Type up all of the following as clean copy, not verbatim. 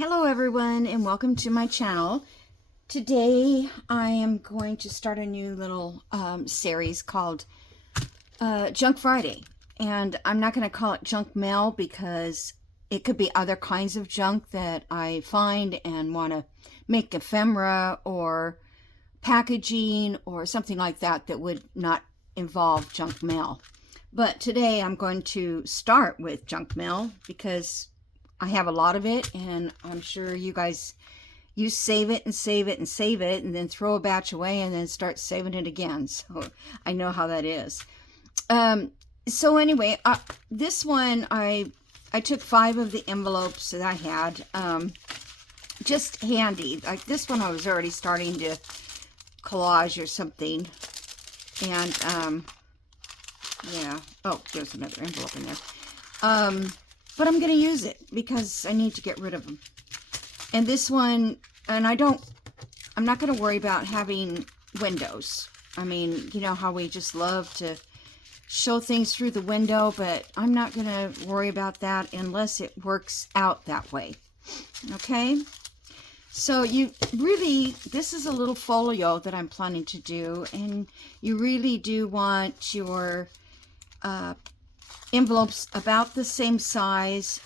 Hello everyone and welcome to my channel. Today I am going to start a new little series called Junk Friday, and I'm not going to call it junk mail because it could be other kinds of junk that I find and want to make ephemera or packaging or something like that that would not involve junk mail. But today I'm going to start with junk mail because I have a lot of it, and I'm sure you guys, you save it and save it and save it and then throw a batch away and then start saving it again. So I know how that is. So anyway, this one, I took 5 of the envelopes that I had, just handy. Like this one I was already starting to collage or something. And yeah, oh, there's another envelope in there. But I'm going to use it because I need to get rid of them. And this one, and I'm not going to worry about having windows. I mean, you know how we just love to show things through the window, but I'm not going to worry about that unless it works out that way. Okay? So you really, this is a little folio that I'm planning to do, and you really do want your envelopes about the same size.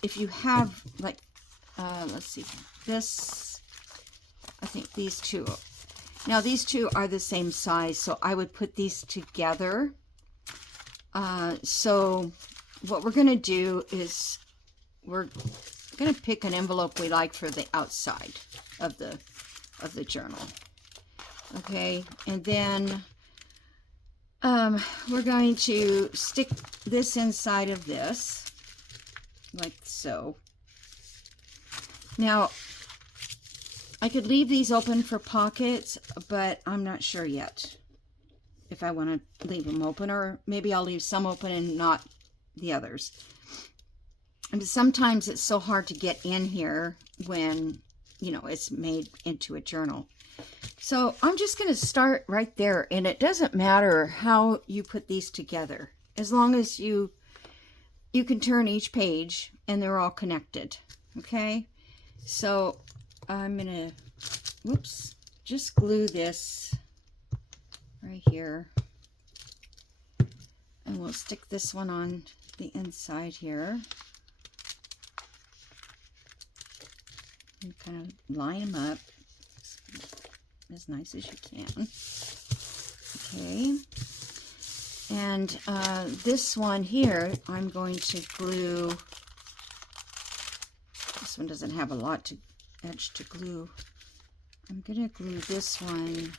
If you have, like, let's see, this, I think these two, now these two are the same size, so I would put these together. So what we're going to do is we're going to pick an envelope we like for the outside of the journal. Okay, and then we're going to stick this inside of this, like so. Now, I could leave these open for pockets, but I'm not sure yet if I want to leave them open, or maybe I'll leave some open and not the others. And sometimes it's so hard to get in here when, you know, it's made into a journal. So I'm just going to start right there, and it doesn't matter how you put these together, as long as you can turn each page and they're all connected. Okay, so I'm going to, just glue this right here, and we'll stick this one on the inside here and kind of line them up as nice as you can. Okay, and this one here, I'm going to glue. This one doesn't have a lot to edge to glue. I'm gonna glue this one.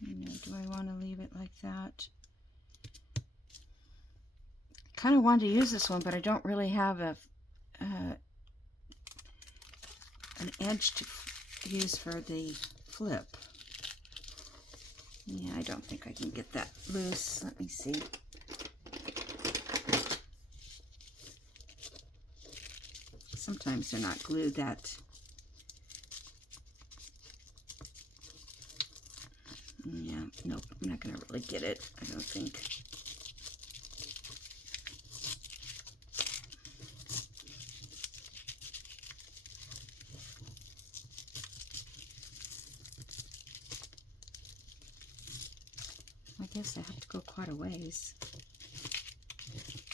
You know, do I want to leave it like that? Kind of wanted to use this one, but I don't really have an edge to use for the flip. Yeah, I don't think I can get that loose. Let me see. Sometimes they're not glued that. Yeah, nope, I'm not going to really get it, I don't think. I guess I have to go quite a ways.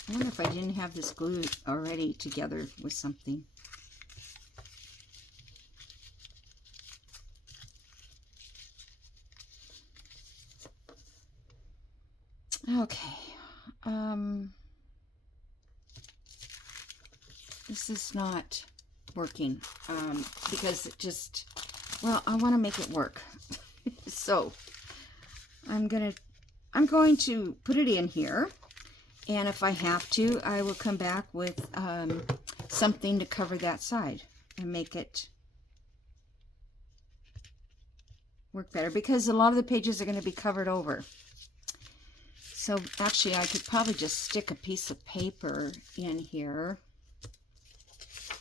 I wonder if I didn't have this glue already together with something. Okay. This is not working because it just, well, I want to make it work. So I'm going to put it in here, and if I have to, I will come back with something to cover that side and make it work better, because a lot of the pages are going to be covered over. So actually, I could probably just stick a piece of paper in here.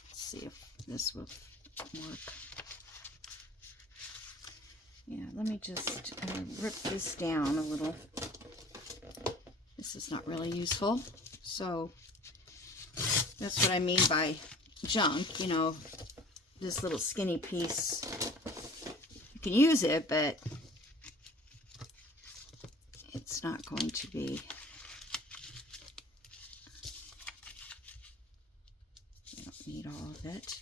Let's see if this will work. Yeah, let me just rip this down a little. This this is not really useful. So that's what I mean by junk, you know, this little skinny piece. You can use it, but it's not going to be, you don't need all of it.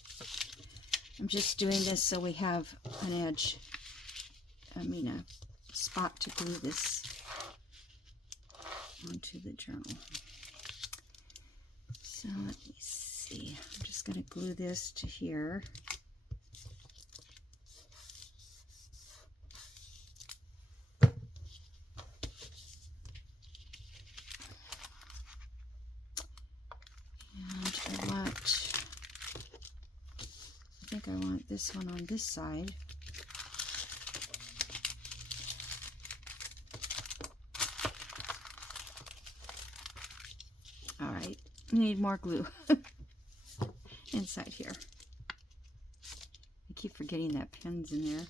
I'm just doing this so we have an edge, a spot to glue this onto the journal. So let me see, I'm just going to glue this to here. And I think I want this one on this side. All right, need more glue inside here. I keep forgetting that pen's in there.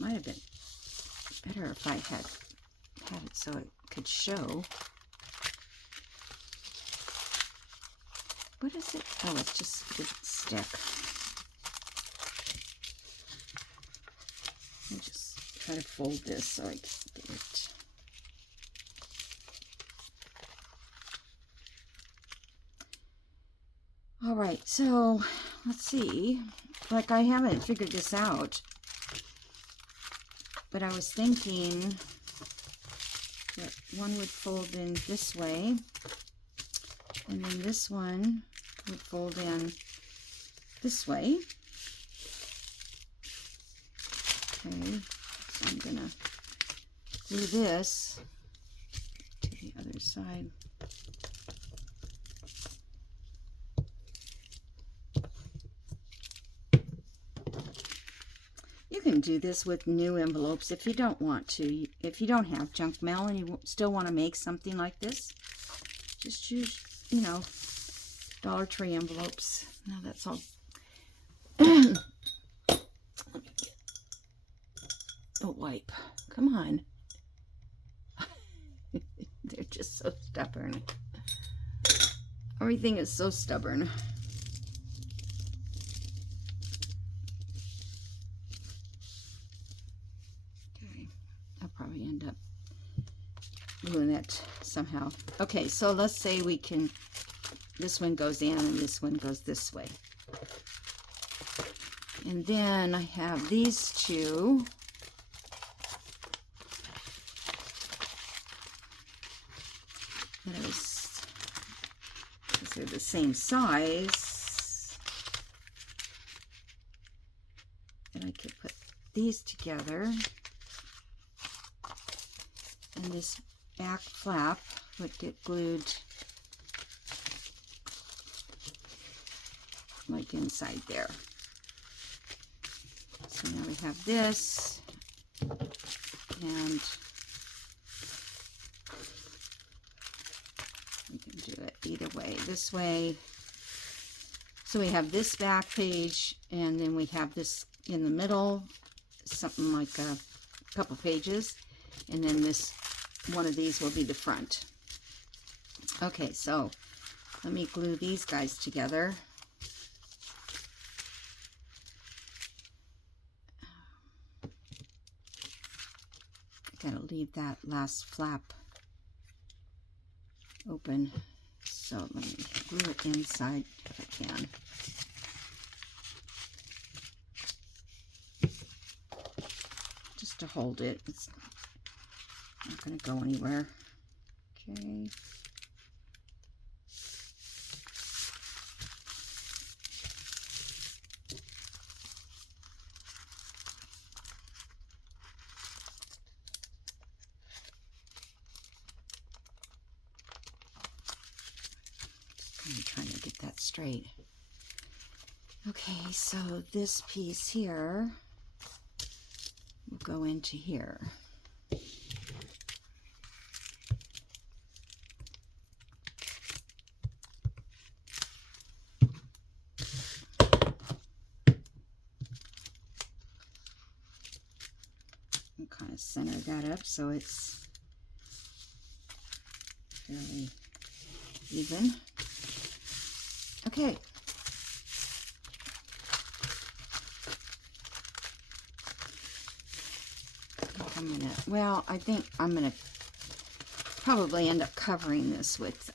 Might have been better if I had it so it could show. What is it? Oh, it's just the stick. Let me just try to fold this so I can get it. All right, so let's see. Like, I haven't figured this out. But I was thinking that one would fold in this way, and then this one would fold in this way. Okay, so I'm gonna glue this to the other side. You can do this with new envelopes if you don't want to. If you don't have junk mail and you still want to make something like this, just use, you know, Dollar Tree envelopes. Now that's all. Let me get a wipe. Come on. They're just so stubborn. Everything is so stubborn. Probably end up doing it somehow. Okay, so let's say we can, this one goes in and this one goes this way. And then I have these two. Because they're the same size. And I could put these together. And this back flap would get glued like inside there. So now we have this, and we can do it either way. This way, so we have this back page, and then we have this in the middle, something like a couple pages, and then this one of these will be the front. Okay, so let me glue these guys together. I gotta leave that last flap open, so let me glue it inside if I can. Just to hold it. It's not going to go anywhere. Okay. I'm trying to get that straight. Okay, so this piece here will go into here. And kind of center that up so it's fairly even. Okay. I think I'm gonna probably end up covering this with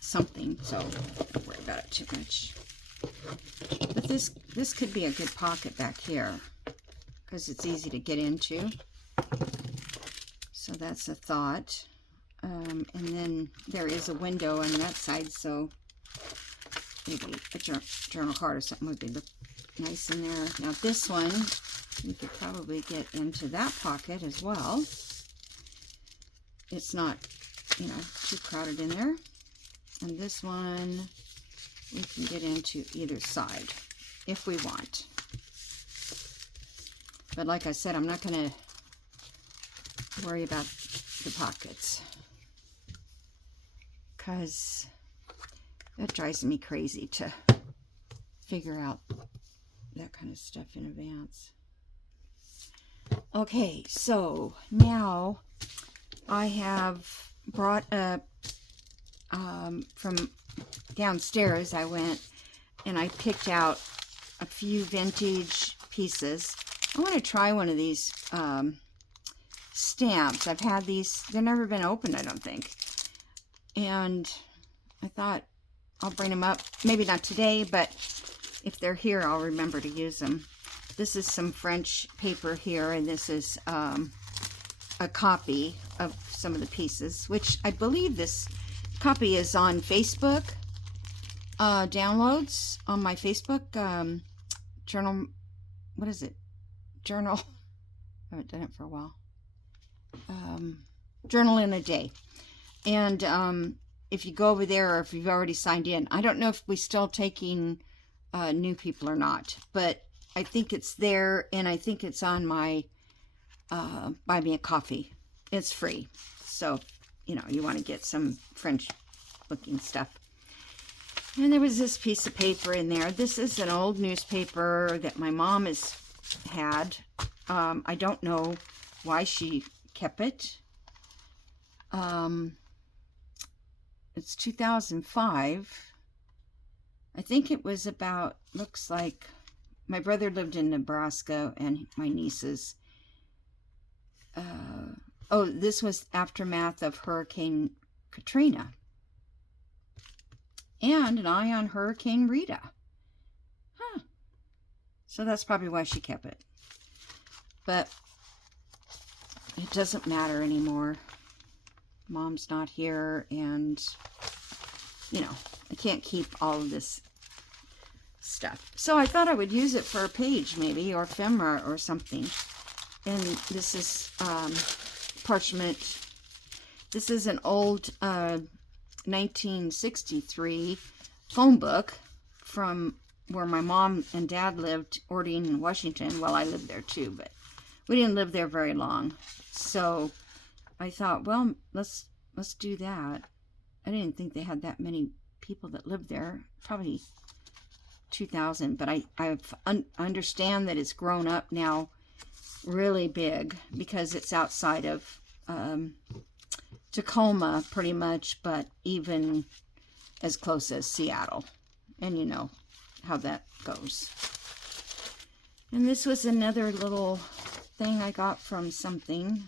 something, so don't worry about it too much. But this could be a good pocket back here because it's easy to get into. So that's a thought. And then there is a window on that side, so maybe a journal card or something would be nice in there. Now this one, we could probably get into that pocket as well. It's not, you know, too crowded in there. And this one, we can get into either side if we want. But like I said, I'm not going to worry about the pockets, because that drives me crazy to figure out that kind of stuff in advance. Okay, so now I have brought up from downstairs. I went and I picked out a few vintage pieces. I want to try one of these stamps. I've had these, they've never been opened, I don't think. And I thought I'll bring them up. Maybe not today, but if they're here, I'll remember to use them. This is some French paper here, and this is a copy of some of the pieces, which I believe this copy is on Facebook. Downloads on my Facebook journal. What is it? Journal. I haven't done it for a while. Journal in a Day. And if you go over there, or if you've already signed in, I don't know if we're still taking new people or not, but I think it's there, and I think it's on my Buy Me a Coffee. It's free, so you know, you want to get some French looking stuff. And there was this piece of paper in there. This is an old newspaper that my mom has had. I don't know why she kept it. It's 2005. I think it was about, looks like, my brother lived in Nebraska and my nieces. Oh, this was aftermath of Hurricane Katrina. And an eye on Hurricane Rita. Huh. So that's probably why she kept it. But it doesn't matter anymore. Mom's not here, and, you know, I can't keep all of this stuff. So I thought I would use it for a page, maybe, or ephemera or something. And this is parchment. This is an old 1963 phone book from where my mom and dad lived, Ordine, Washington. Well, I lived there too, but we didn't live there very long. So I thought, well, let's do that. I didn't think they had that many people that lived there. Probably 2,000, but I understand that it's grown up now really big because it's outside of Tacoma pretty much, but even as close as Seattle. And you know how that goes. And this was another little thing I got from something.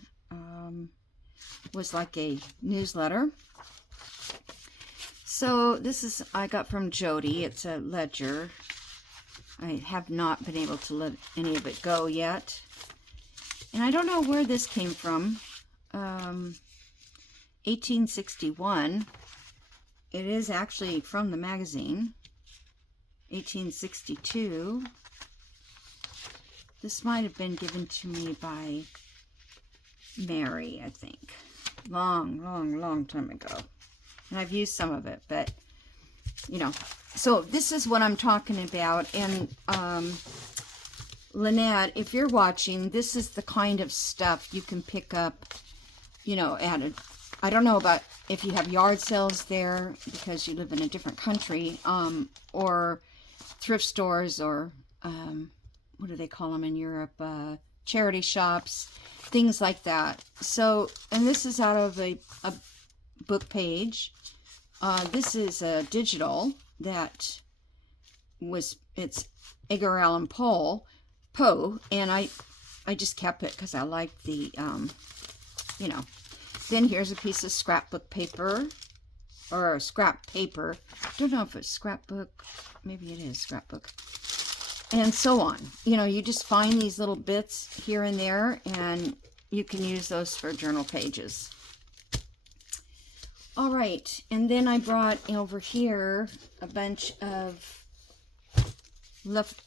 Was like a newsletter. So this is, I got from Jody. It's a ledger. I have not been able to let any of it go yet. And I don't know where this came from. 1861. It is actually from the magazine. 1862. This might have been given to me by Mary, I think. Long time ago. And I've used some of it, but you know. So this is what I'm talking about. And Lynette, if you're watching, this is the kind of stuff you can pick up, you know, at a, I don't know about if you have yard sales there because you live in a different country, or thrift stores, or what do they call them in Europe? Charity shops, things like that. So, and this is out of a book page. This is a digital that was, it's Edgar Allan Poe, and I just kept it because I like the, you know. Then here's a piece of scrapbook paper, or scrap paper. I don't know if it's scrapbook. Maybe it is scrapbook. And so on. You know, you just find these little bits here and there, and you can use those for journal pages. All right, and then I brought over here a bunch of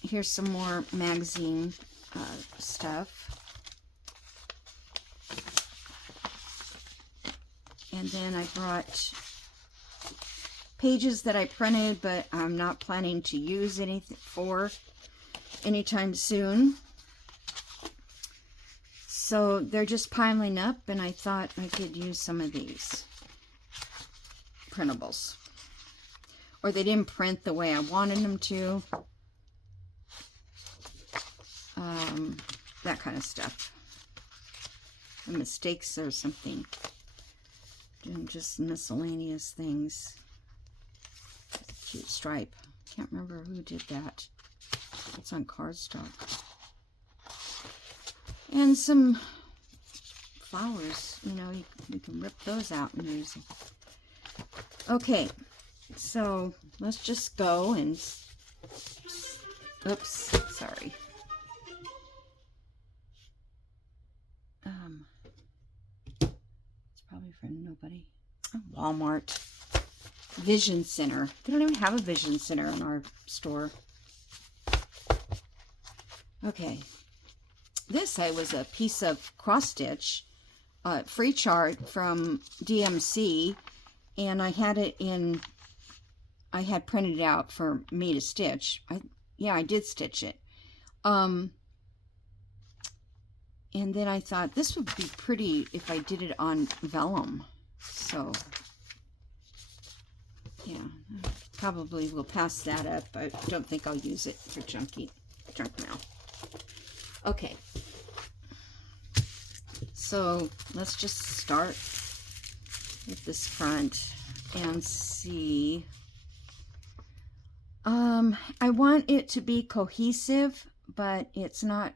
here's some more magazine stuff. And then I brought pages that I printed, but I'm not planning to use anything for anytime soon. So they're just piling up, and I thought I could use some of these printables. Or they didn't print the way I wanted them to. That kind of stuff. The mistakes or something. Just miscellaneous things. Cute stripe. Can't remember who did that. It's on cardstock. And some flowers. You know, you can rip those out and use them. Okay, so let's just go and, oops, sorry. It's probably for nobody. Oh, Walmart. Vision Center. They don't even have a Vision Center in our store. Okay. This was a piece of cross stitch, free chart from DMC, and I had it in, I had printed it out for me to stitch. I did stitch it. And then I thought this would be pretty if I did it on vellum. So, yeah, probably will pass that up. I don't think I'll use it for junk mail. Okay. So let's just start with this front and see. I want it to be cohesive, but it's not.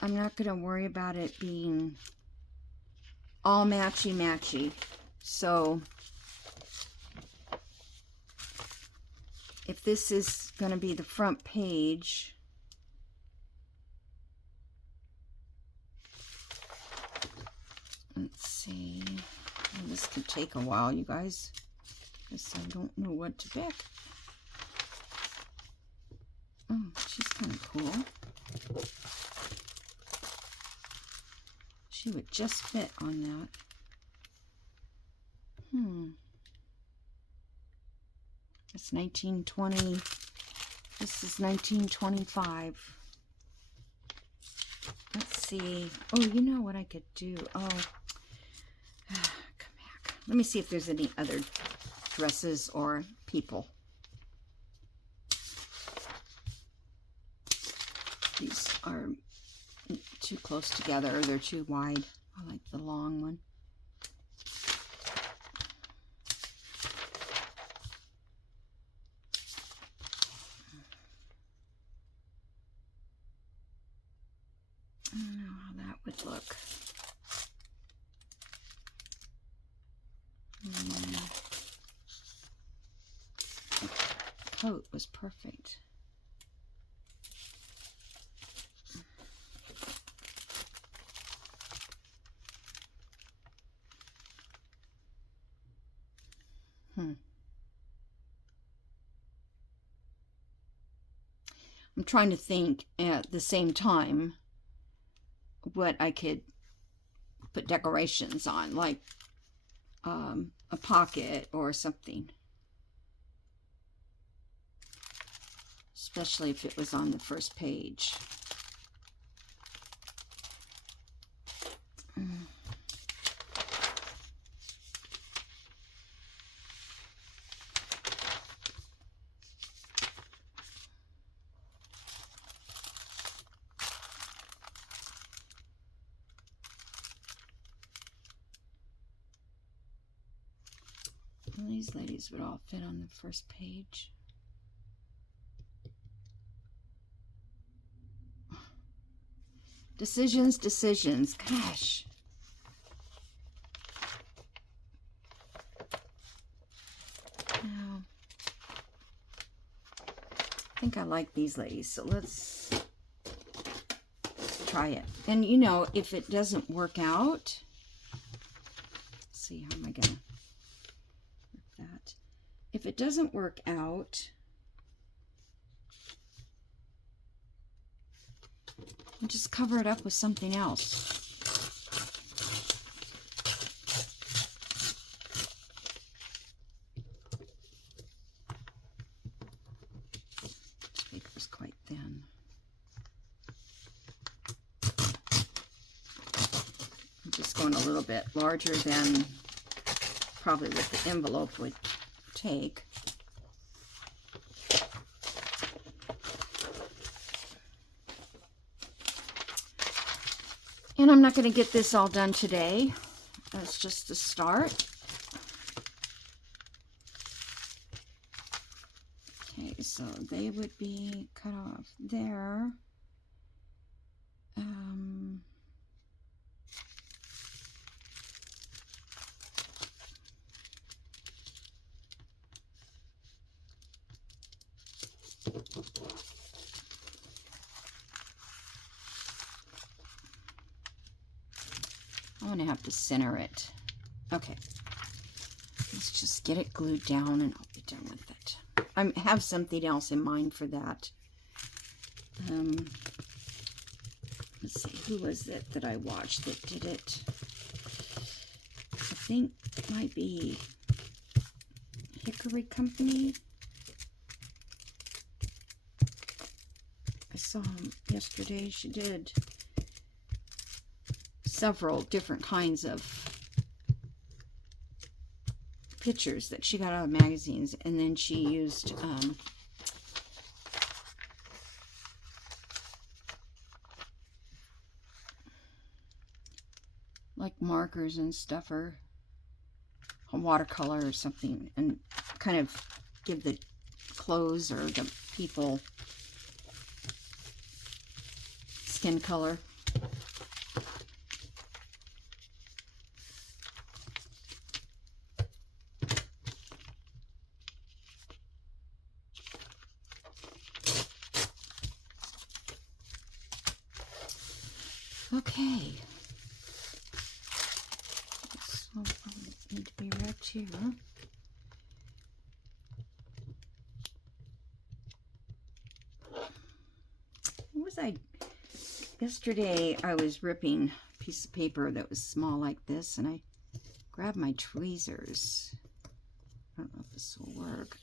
I'm not going to worry about it being all matchy-matchy. So if this is going to be the front page, let's see. Well, this could take a while, you guys, because I don't know what to pick. Oh, she's kind of cool. She would just fit on that. It's 1920. This is 1925. Let's see. Oh, you know what I could do? Oh, come back. Let me see if there's any other dresses or people. These are too close together. They're too wide. I like the long one. I don't know how that would look. The coat was perfect. I'm trying to think at the same time what I could put decorations on, like a pocket or something. especially if it was on the first page. Well, these ladies would all fit on the first page. Decisions, decisions. Gosh. Now, I think I like these ladies, so let's try it. And you know, if it doesn't work out, let's see, how am I gonna work that? If it doesn't work out, I'll just cover it up with something else. This paper's quite thin. I'm just going a little bit larger than probably what the envelope would take. And I'm not going to get this all done today. That's just the start. Okay, so they would be cut off there. I'm going to have to center it. Okay. Let's just get it glued down and I'll be done with it. I have something else in mind for that. Let's see, who was it that I watched that did it? I think it might be Hickory Company. I saw him yesterday. She did several different kinds of pictures that she got out of magazines, and then she used like markers and stuff, or a watercolor or something, and kind of give the clothes or the people skin color. Okay, this will probably need to be red too. What was I? Yesterday I was ripping a piece of paper that was small like this, and I grabbed my tweezers. I don't know if this will work.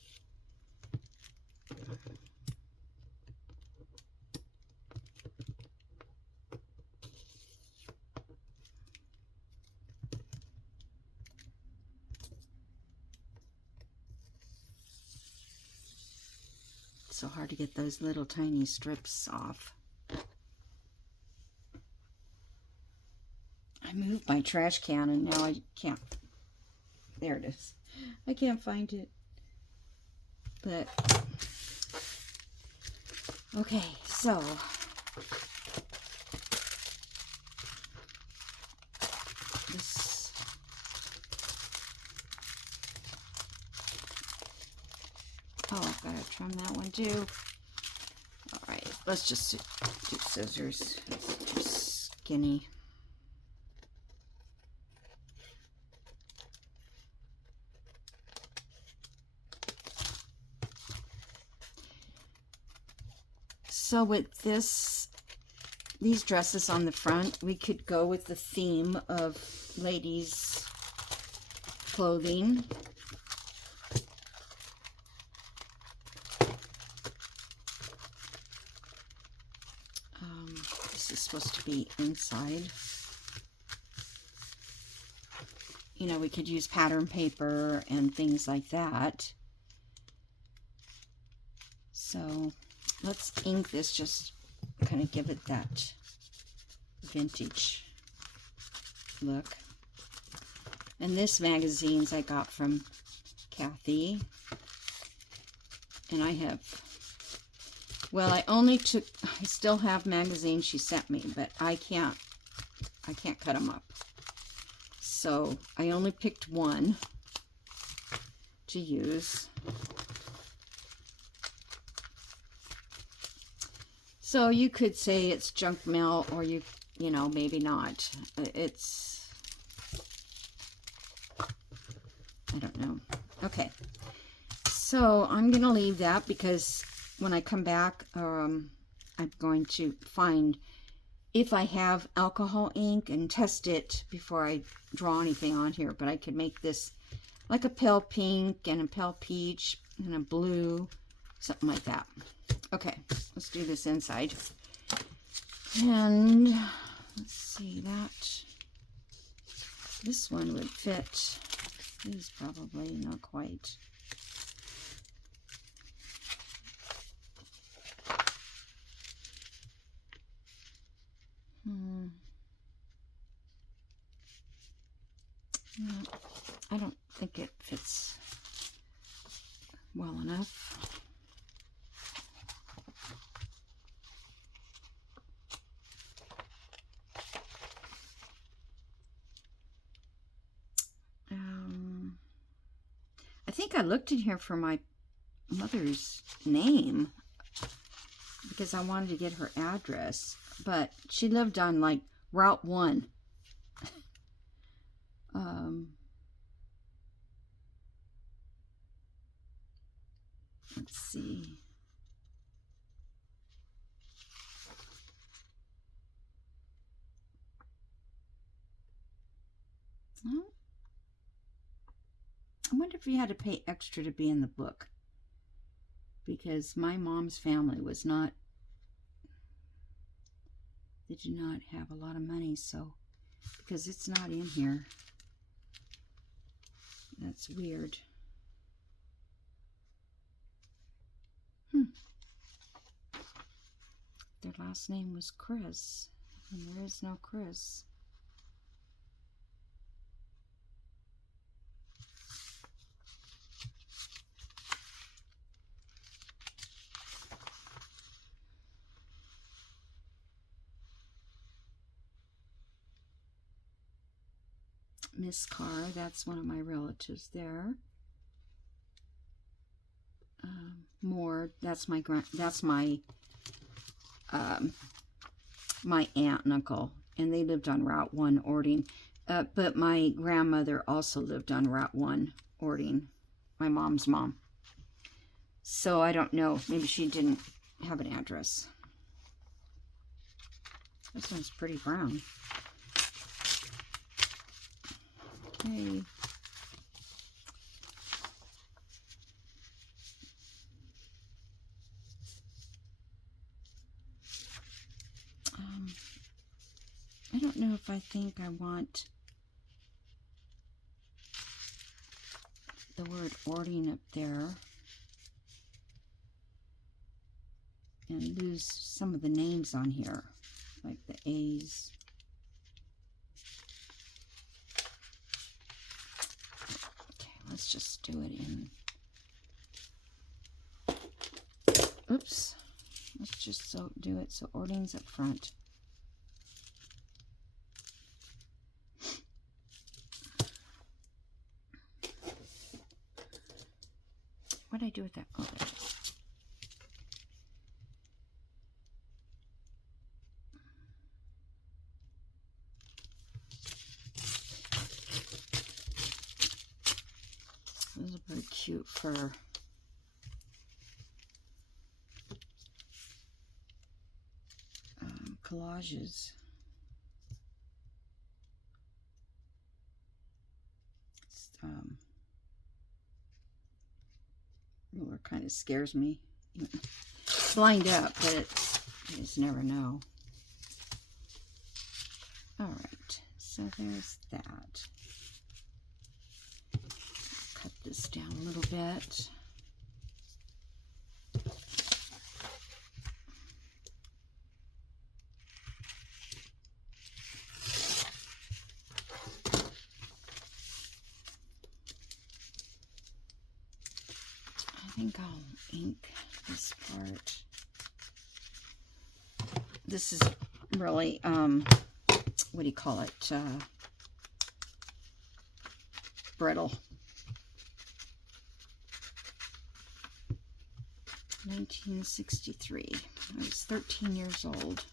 It's so hard to get those little tiny strips off. I moved my trash can and now I can't. There it is. I can't find it. But okay, so this, oh, I've got to trim that one too. All right, let's just do scissors. It's too skinny. So with these dresses on the front, we could go with the theme of ladies' clothing. is supposed to be inside. You know, we could use pattern paper and things like that. So let's ink this, just kind of give it that vintage look. And this magazines I got from Kathy. And I have, well, I still have magazines she sent me, but I can't cut them up. So I only picked one to use. So you could say it's junk mail, or you know, maybe not. It's, I don't know. Okay. So I'm going to leave that, because when I come back, I'm going to find if I have alcohol ink and test it before I draw anything on here. But I could make this like a pale pink and a pale peach and a blue, something like that. Okay, let's do this inside. And let's see, this one would fit. This is probably not quite. No, I don't think it fits well enough. I think I looked in here for my mother's name, because I wanted to get her address, but she lived on like Route 1. Let's see. Oh. I wonder if you had to pay extra to be in the book, because my mom's family was not, they did not have a lot of money, so, because it's not in here. That's weird. Their last name was Chris, and there is no Chris. Miss Carr, that's one of my relatives there. Moore, that's my my aunt and uncle, and they lived on Route 1, Ording. But my grandmother also lived on Route 1, Ording, my mom's mom. So I don't know, maybe she didn't have an address. This one's pretty brown. Okay. I don't know if I think I want the word Ording up there and lose some of the names on here, like the A's. Okay, let's just do it in. Oops. Let's just do it so Ording's up front. What did I do with that? Oh, there it is. Those are very cute for collages. Ruler kind of scares me. Blind up, but you just never know. All right, so there's that. Cut this down a little bit. I think I'll ink this part. This is really, what do you call it? Brittle. 1963. I was 13 years old.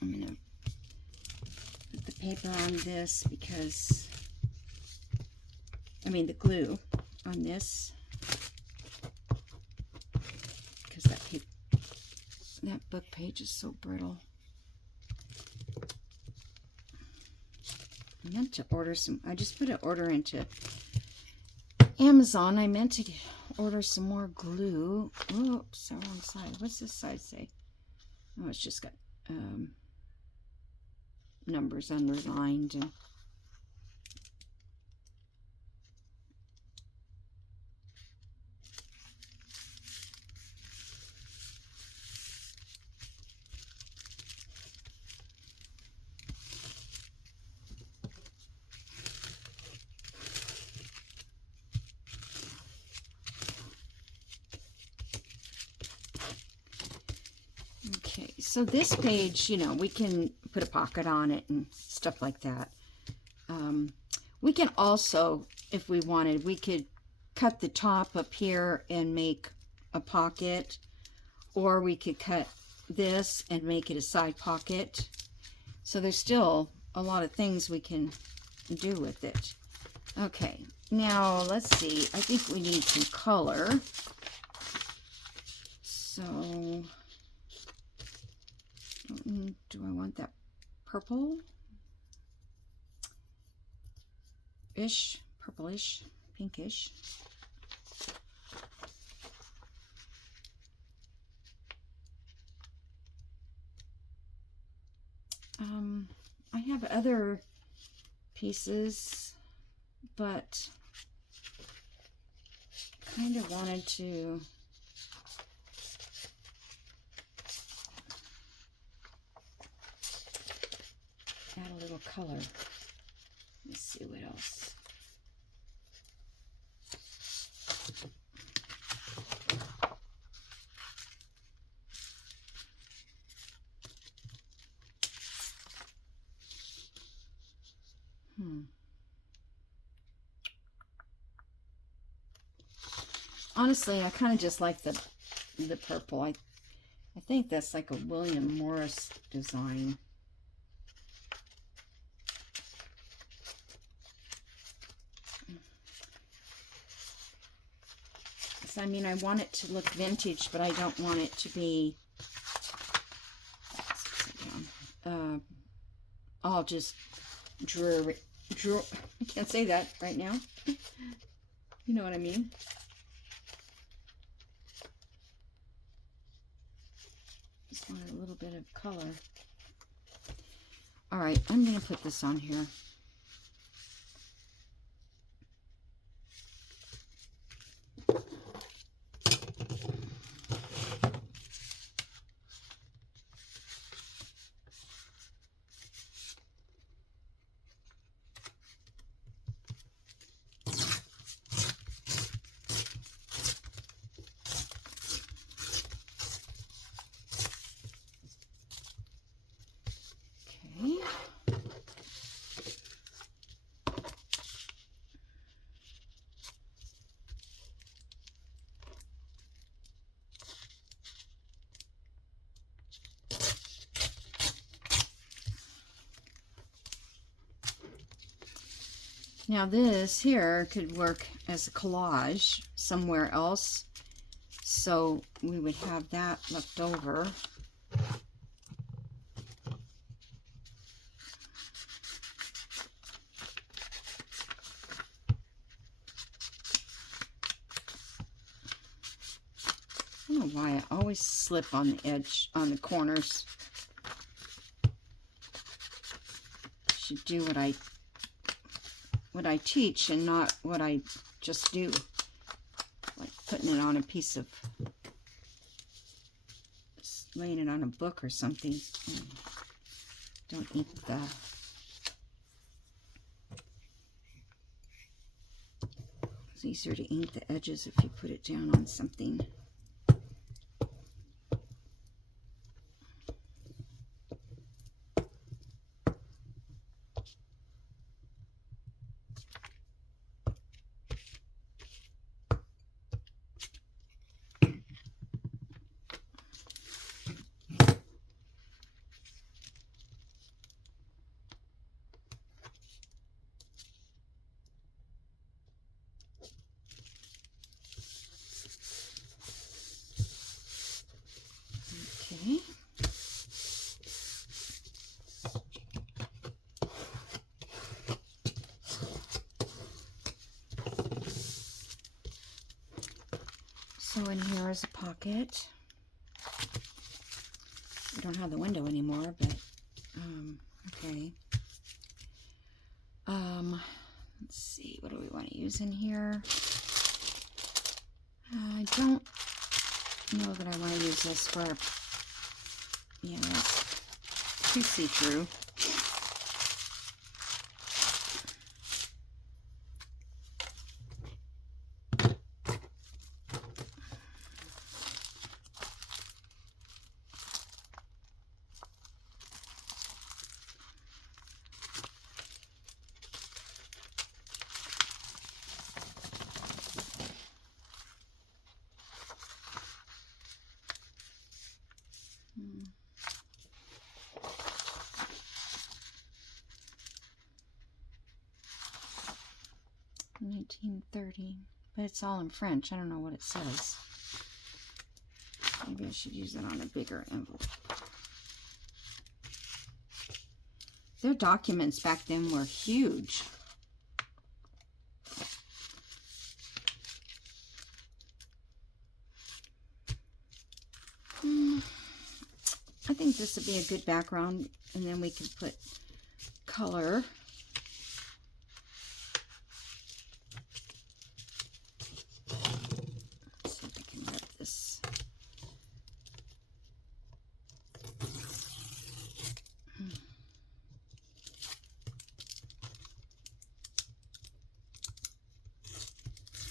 I'm going to put the paper on this because, the glue on this, because that book page is so brittle. I meant to order some, I just put an order into Amazon. I meant to order some more glue. Oops, wrong side. What's this side say? Oh, it's just got numbers underlined. And okay, so this page, we can put a pocket on it and stuff like that. We can also, if we wanted, we could cut the top up here and make a pocket, or we could cut this and make it a side pocket. So there's still a lot of things we can do with it. Okay, now let's see. I think we need some color. So, do I want that purple? Ish, purplish, pinkish. I have other pieces, but kind of wanted to add a little color. Let's see what else. Honestly, I kind of just like the purple. I think that's like a William Morris design. So, I want it to look vintage, but I don't want it to be all just dreary. I can't say that right now. You know what I mean? Just want a little bit of color. All right, I'm going to put this on here. Now this here could work as a collage somewhere else, so we would have that left over. I don't know why I always slip on the edge, on the corners. Should do what I teach and not what I just do. Like putting it on a piece of, laying it on a book or something. Don't ink the, it's easier to ink the edges if you put it down on something. Okay. So in here is a pocket. I don't have the window anymore, but okay. Let's see, what do we want to use in here? I don't know that I want to use this for, yeah, it's too see-through. $19.30, but it's all in French. I don't know what it says. Maybe I should use it on a bigger envelope. Their documents back then were huge. I think this would be a good background, and then we can put color. Let's see if I can rip this.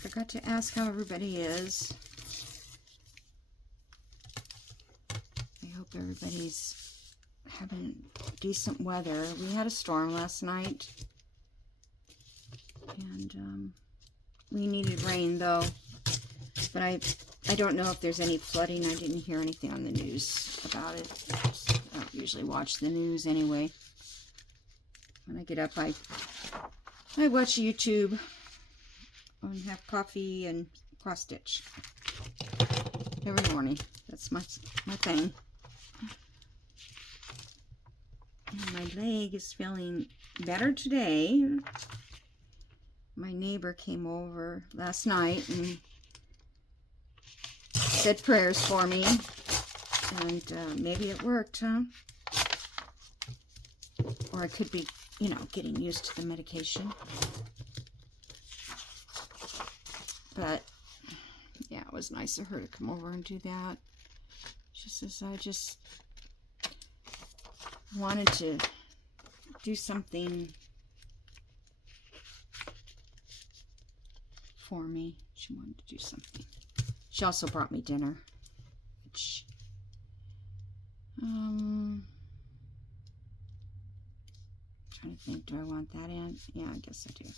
Forgot to ask how everybody is. I hope everybody's having decent weather. We had a storm last night, and we needed rain though. But I don't know if there's any flooding. I didn't hear anything on the news about it. I don't usually watch the news anyway. When I get up, I watch YouTube and have coffee and cross stitch every morning. That's my thing. And my leg is feeling better today. My neighbor came over last night and said prayers for me, and maybe it worked, huh? Or I could be, you know, getting used to the medication. But yeah, it was nice of her to come over and do that. She says, I just wanted to do something for me. She wanted to do something. She also brought me dinner, which trying to think, do I want that in? Yeah, I guess I do.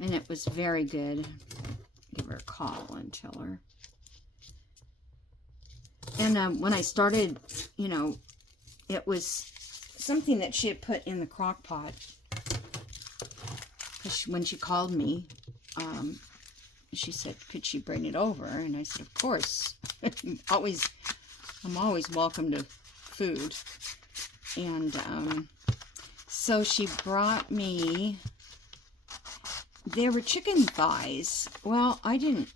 And it was very good. Give her a call and tell her. And when I started, you know, it was something that she had put in the crock pot. When she called me, she said, could she bring it over? And I said, of course. I'm always welcome to food. And so she brought me, they were chicken thighs. Well, I didn't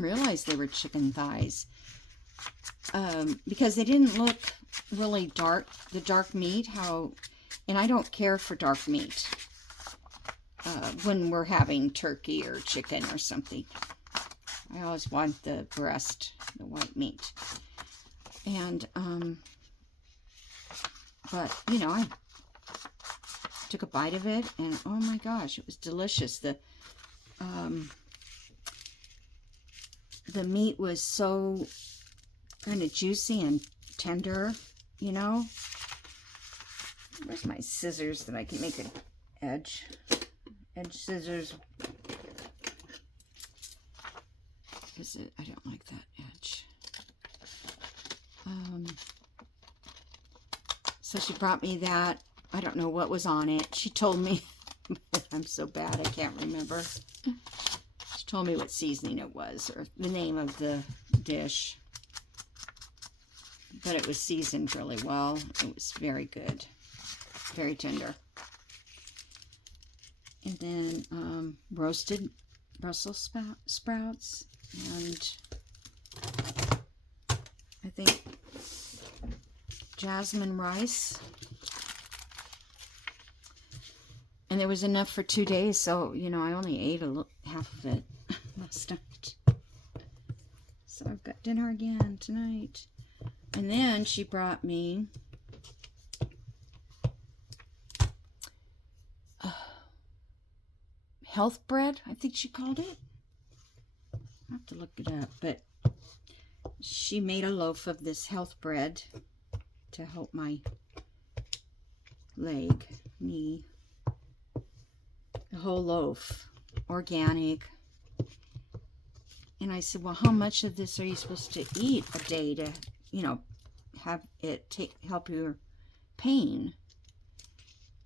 realize they were chicken thighs because they didn't look really dark, the dark meat, and I don't care for dark meat when we're having turkey or chicken or something. I always want the breast, the white meat. And, but, you know, I took a bite of it, and oh my gosh, it was delicious. The meat was so kind of juicy and tender, you know. Where's my scissors that I can make an edge scissors? I don't like that edge. So she brought me that. I don't know what was on it. She told me, I'm so bad, I can't remember. She told me what seasoning it was, or the name of the dish. But it was seasoned really well. It was very good. Very tender. And then roasted Brussels sprouts. And I think jasmine rice. And there was enough for 2 days, so, you know, I only ate half of it last night. So I've got dinner again tonight. And then she brought me health bread, I think she called it. I'll have to look it up, but she made a loaf of this health bread to help my knee. The whole loaf, organic. And I said, well, how much of this are you supposed to eat a day to, you know, have it help your pain?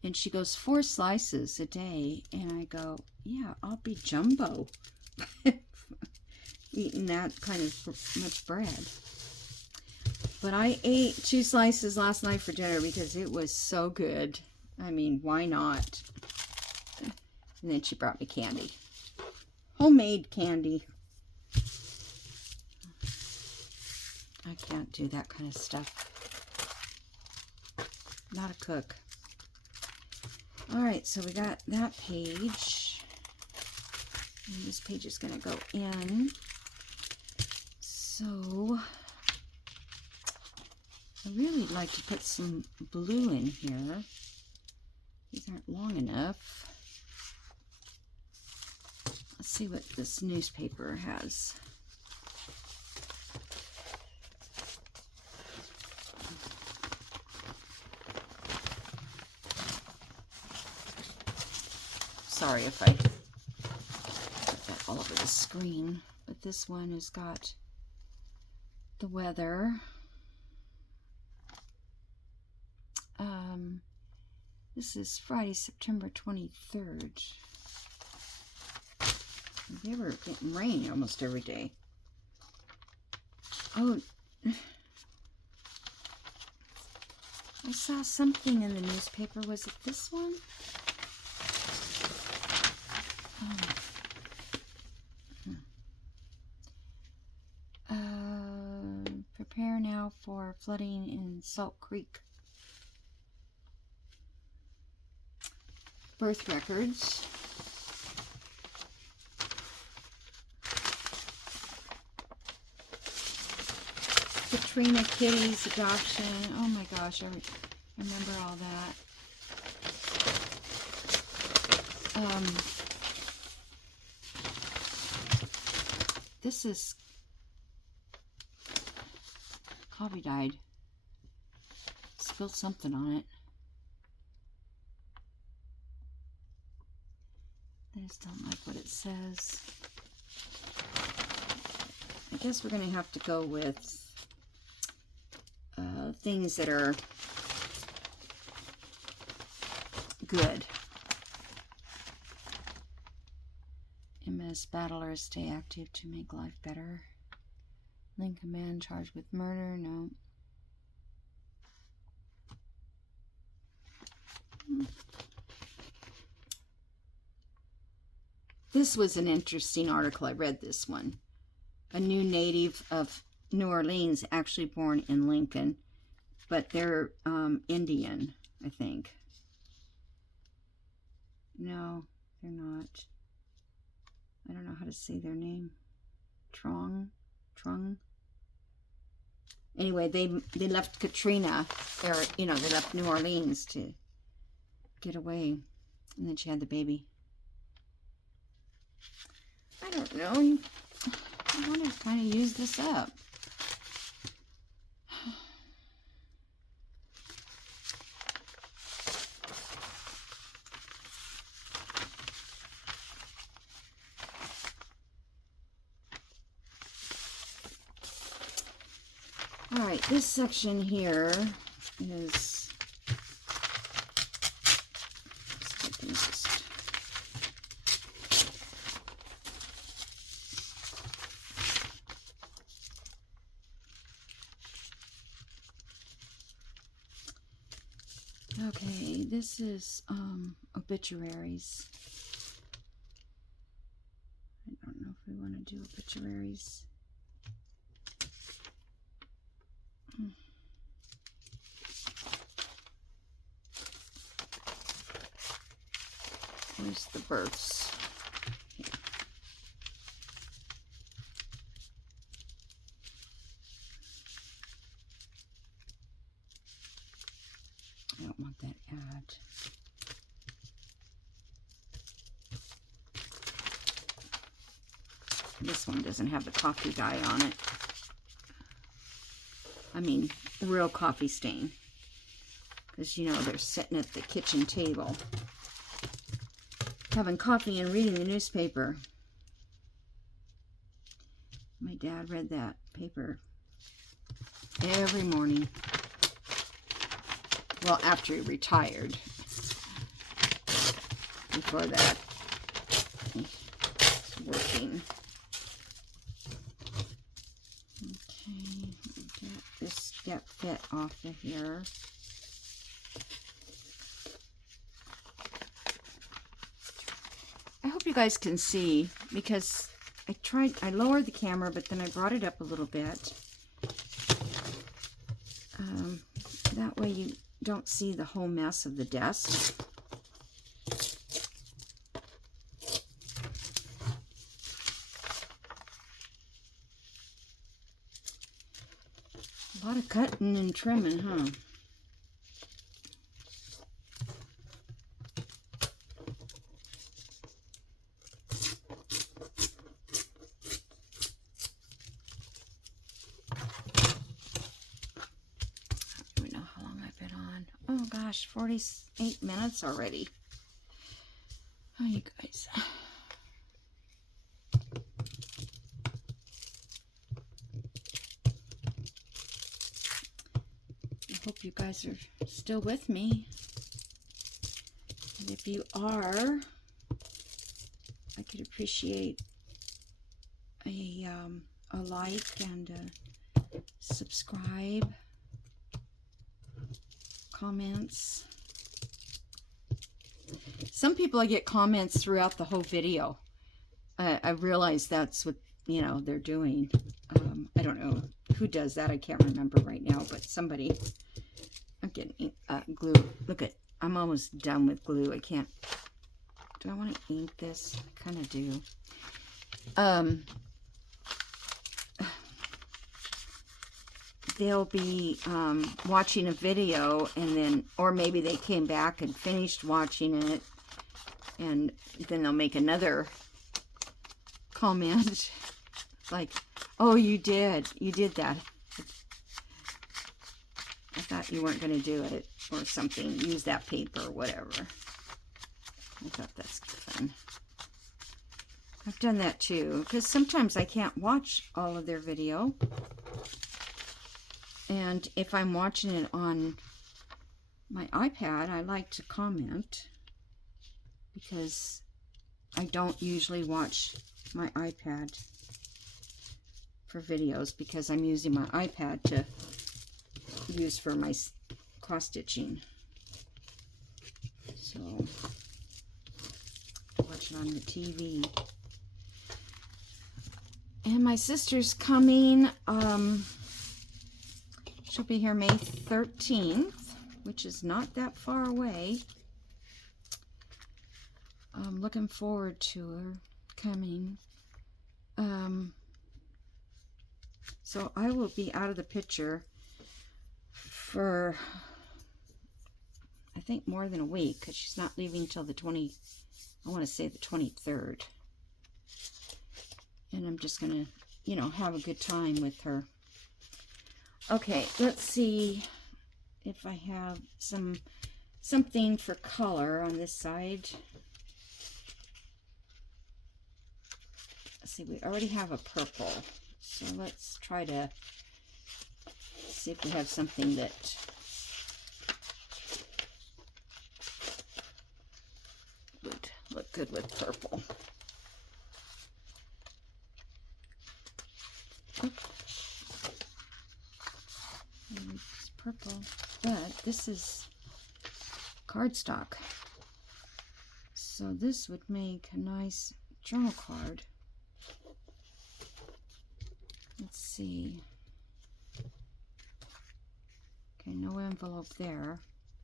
And she goes, 4 slices a day. And I go, yeah, I'll be jumbo eating that kind of much bread. But I ate 2 slices last night for dinner because it was so good. I mean, why not? And then she brought me candy. Homemade candy. I can't do that kind of stuff. Not a cook. Alright, so we got that page. And this page is going to go in. So, I really like to put some blue in here. These aren't long enough. Let's see what this newspaper has. Sorry if I put that all over the screen, but this one has got the weather. This is Friday, September 23rd. They were getting rain almost every day. Oh, I saw something in the newspaper. Was it this one? Prepare now for flooding in Salt Creek. Birth records. Katrina Kitty's adoption. Oh my gosh, I remember all that. This is coffee dyed. Spilled something on it. I just don't like what it says. I guess we're going to have to go with things that are good. MS battlers stay active to make life better. Link a man charged with murder. No. This was an interesting article. I read this one. A new native of New Orleans, actually born in Lincoln, but they're Indian, I think. No, they're not. I don't know how to say their name. Trung. Anyway, they left Katrina, or they left New Orleans to get away, and then she had the baby. I don't know. I want to kind of use this up. All right, this section here is, okay, this is obituaries. I don't know if we want to do obituaries. Where's the births? Here. I don't want that ad. This one doesn't have the coffee guy on it. I mean, real coffee stain. Because, they're sitting at the kitchen table, having coffee and reading the newspaper. My dad read that paper every morning. Well, after he retired. Before that, he was working. Okay, get this Get Fit off of here. I hope you guys can see, because I lowered the camera, but then I brought it up a little bit. That way you don't see the whole mess of the desk. A lot of cutting and trimming, huh? Oh gosh, 48 minutes already. Oh, you guys. I hope you guys are still with me. And if you are, I could appreciate a like and a subscribe. Comments. Some people, I get comments throughout the whole video. I realize that's what they're doing. I don't know who does that. I can't remember right now, but somebody. I'm getting glue. Look at, I'm almost done with glue. I can't. Do I want to ink this? I kind of do. They'll be watching a video, and then, or maybe they came back and finished watching it, and then they'll make another comment like, oh, you did that. I thought you weren't going to do it, or something. Use that paper, or whatever. I thought that's fun. I've done that too, because sometimes I can't watch all of their video. And if I'm watching it on my iPad, I like to comment. because I don't usually watch my iPad for videos because I'm using my iPad to use for my cross stitching. So watch it on the TV. And my sister's coming. She'll be here May 13th, which is not that far away. I'm looking forward to her coming. So I will be out of the picture for, I think, more than a week, because she's not leaving till the I want to say the 23rd. And I'm just going to, have a good time with her. Okay, let's see if I have something for color on this side. Let's see, we already have a purple. So let's try to see if we have something that would look good with purple. It's purple, but this is cardstock. So this would make a nice journal card. Let's see. Okay, no envelope there.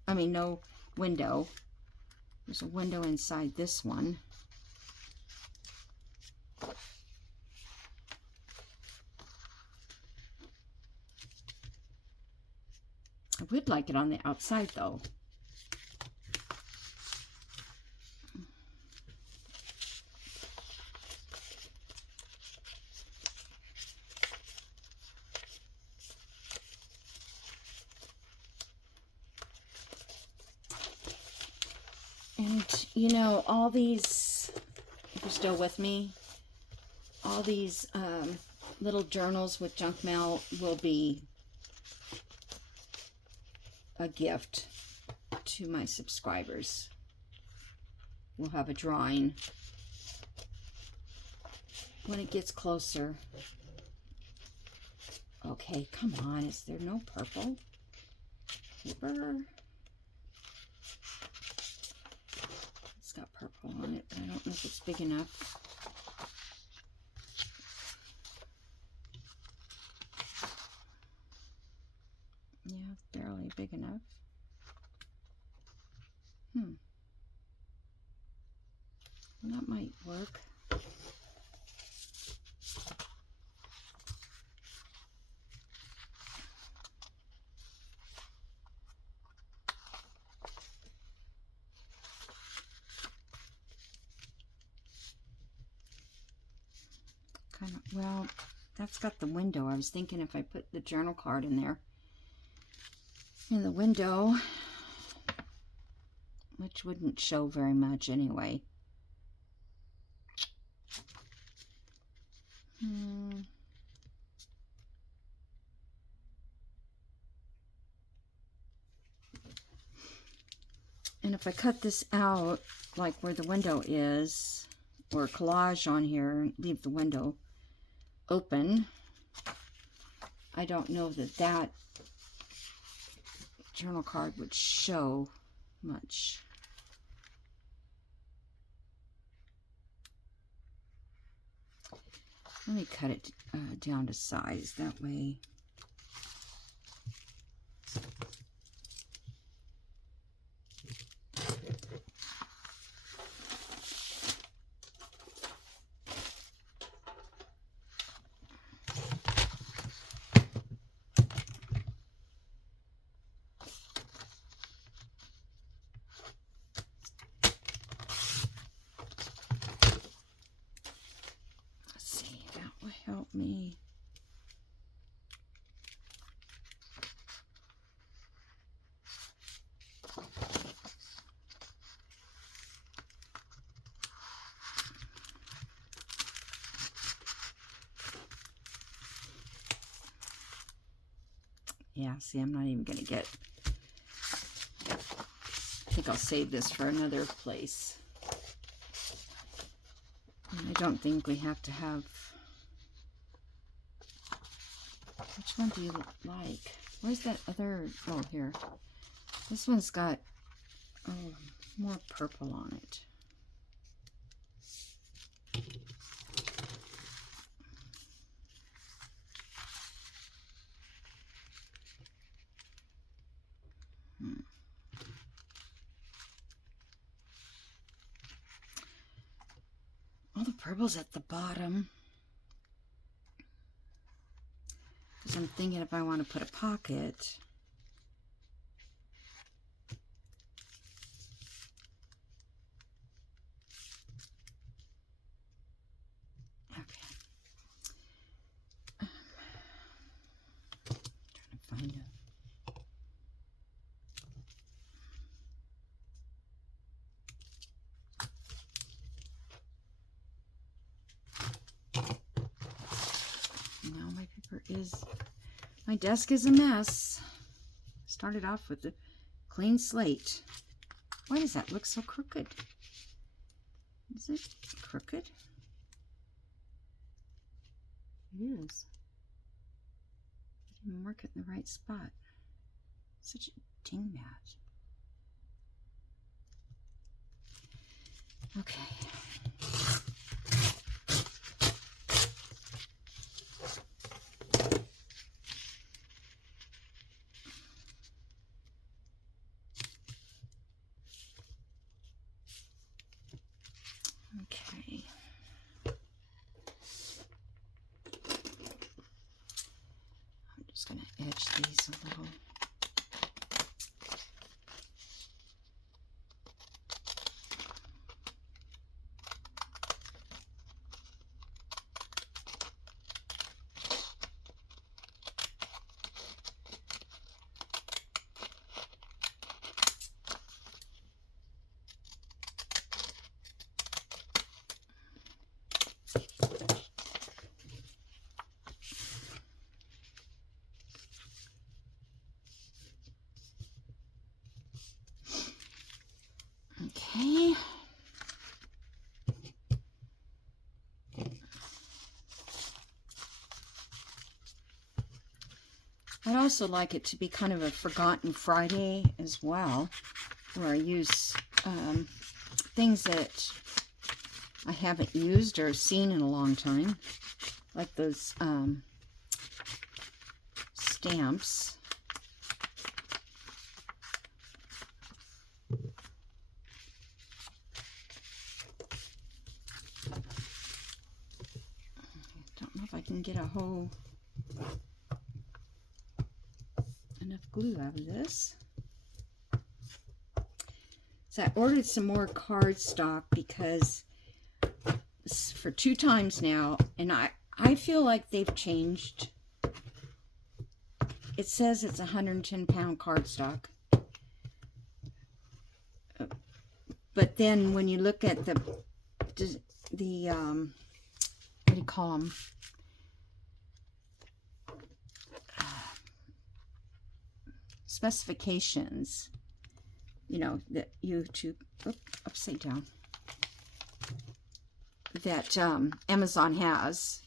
I mean, no window. There's a window inside this one. I would like it on the outside, though. And, all these, if you're still with me, all these little journals with junk mail will be a gift to my subscribers. We'll have a drawing when it gets closer. Okay, come on. Is there no purple paper? It's got purple on it, but I don't know if it's big enough. Yeah, it's barely big enough. Well, that might work. Well, that's got the window. I was thinking if I put the journal card in there, in the window, which wouldn't show very much anyway. And if I cut this out, like where the window is, or collage on here, and leave the window open, I don't know that that journal card would show much. Let me cut it down to size, that way. Help me. Yeah, see, I'm not even gonna get, I think I'll save this for another place. don't think we have to have... Which one do you like? Where's that other... Oh, here. This one's got more purple on it. All the purple's at the bottom. Because I'm thinking if I want to put a pocket. Okay. Trying to find it. Now my paper is, my desk is a mess. Started off with a clean slate. Why does that look so crooked? Is it crooked? It is. I didn't mark it in the right spot. Such a dingbat. Okay. Okay. I'm just going to edge these a little. Okay. I'd also like it to be kind of a forgotten Friday as well, where I use things that I haven't used or seen in a long time, like those stamps. Don't know if I can get a whole enough glue out of this. So I ordered some more cardstock because for 2 times now, and I feel like they've changed. It says it's 110-pound cardstock. But then when you look at the what do you call them? Specifications, you know, that YouTube, upside down, that Amazon has,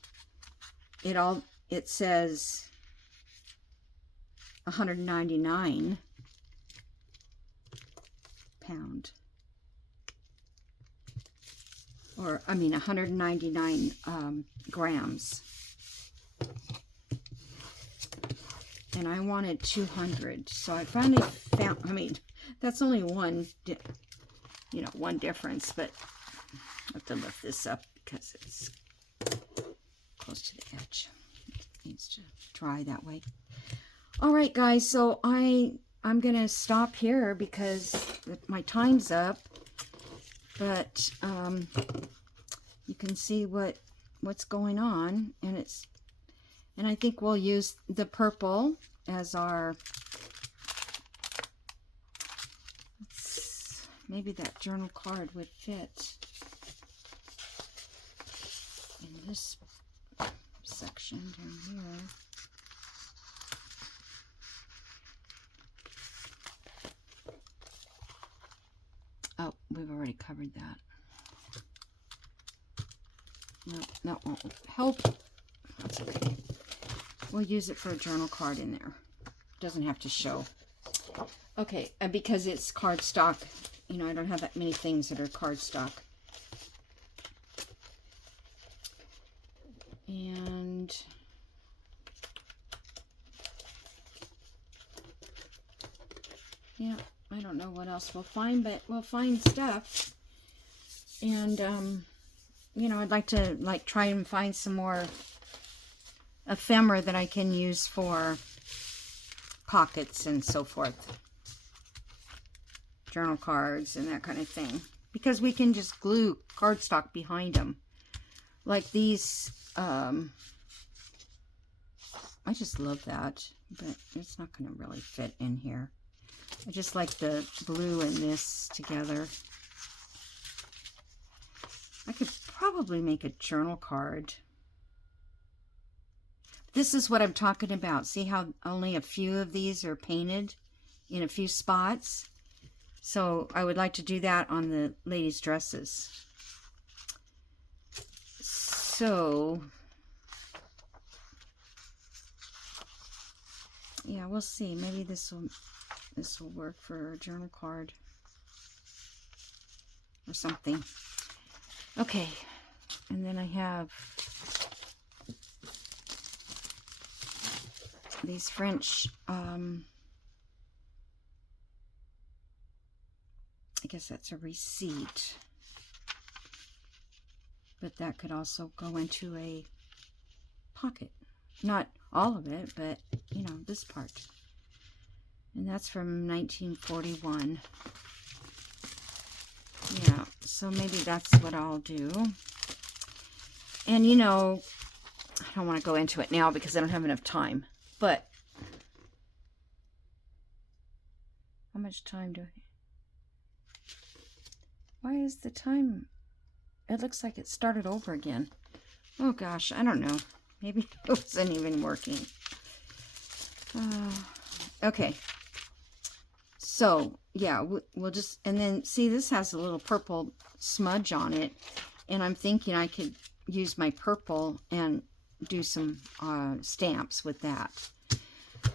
it says 199 pound, or I mean 199 grams. And I wanted 200, so I finally found, I mean, that's only one difference, but I have to lift this up because it's close to the edge. It needs to dry that way. All right, guys, so I'm going to stop here because my time's up, but you can see what's going on, and I think we'll use the purple as our, maybe that journal card would fit in this section down here. Oh, we've already covered that. No, that won't help. That's okay. We'll use it for a journal card in there. Doesn't have to show. Okay, and because it's cardstock, you know, I don't have that many things that are cardstock. And yeah, I don't know what else we'll find, but we'll find stuff. And you know, I'd like to try and find some more ephemera that I can use for pockets and so forth. Journal cards and that kind of thing. Because we can just glue cardstock behind them. Like these, I just love that, but it's not going to really fit in here. I just like the blue and this together. I could probably make a journal card. This is what I'm talking about. See how only a few of these are painted in a few spots? So I would like to do that on the ladies' dresses. So yeah, we'll see. Maybe this will work for a journal card or something. Okay, and then I have these French, I guess that's a receipt, but that could also go into a pocket. Not all of it, but, you know, this part. And that's from 1941. Yeah, so maybe that's what I'll do. And, you know, I don't want to go into it now because I don't have enough time. But how much time do I... Why is the time... It looks like it started over again. Oh gosh, I don't know. Maybe it wasn't even working. Okay. So, yeah, we'll just... And then, see, this has a little purple smudge on it. And I'm thinking I could use my purple and do some stamps with that.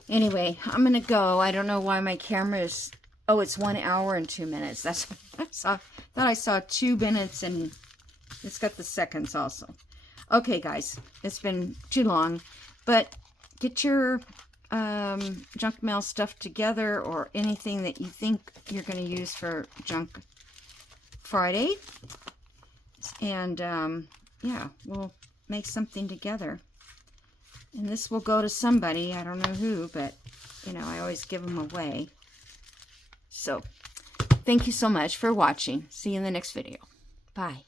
Anyway, I'm going to go. I don't know why my camera is... Oh, it's 1 hour and 2 minutes. That's what I saw. Thought I saw 2 minutes and it's got the seconds also. Okay, guys, it's been too long, but get your junk mail stuff together or anything that you think you're going to use for Junk Friday. And yeah, we'll make something together. And this will go to somebody. I don't know who, but, you know, I always give them away. So, thank you so much for watching. See you in the next video. Bye.